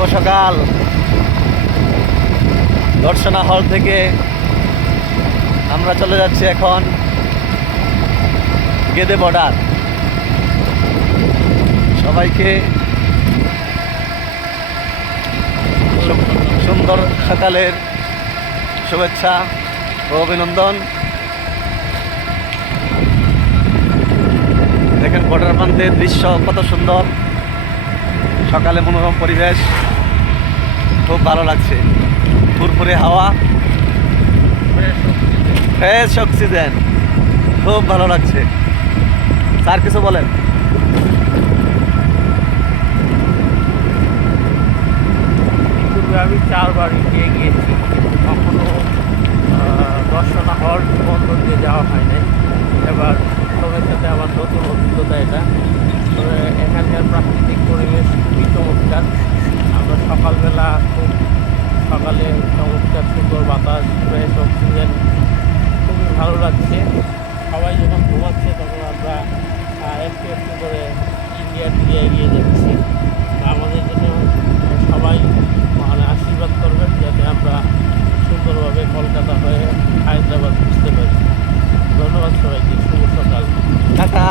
শুভ সকাল। দর্শনা হল থেকে আমরা চলে যাচ্ছি এখন গেদে বর্ডার। সবাইকে সুন্দর সকালের শুভেচ্ছা ও অভিনন্দন। দেখেন বর্ডার প্রান্তের দৃশ্য কত সুন্দর, সকালে মনোরম পরিবেশ, খুব ভালো লাগছে। ফুরফুরে হাওয়া, ফ্রেশ অক্সিজেন, খুব ভালো লাগছে। স্যার কিছু বলেন? পূর্বে আমি 4 বার ইন্ডিয়া গিয়েছি, কখনো দর্শনা হল বন্দর দিয়ে যাওয়া হয় নাই। এবার সবার সাথে আমার নতুন অভিজ্ঞতা এটা। তবে এখানকার প্রাকৃতিক পরিবেশ খুবই চমৎকার। আমরা সকালবেলা সকালে চমৎকার সুন্দর বাতাস, ফ্রেশ অক্সিজেন, খুবই ভালো লাগছে। সবাই যখন ঘুমাচ্ছে তখন আমরা একটু একটু করে ইন্ডিয়ার দিকে এগিয়ে যাচ্ছি। আমাদের জন্য সবাই আশীর্বাদ করবেন যাতে আমরা সুন্দরভাবে কলকাতা হয়ে হায়দ্রাবাদ বুঝতে পারি। ধন্যবাদ সবাইকে, শুভ সকাল। টাটা।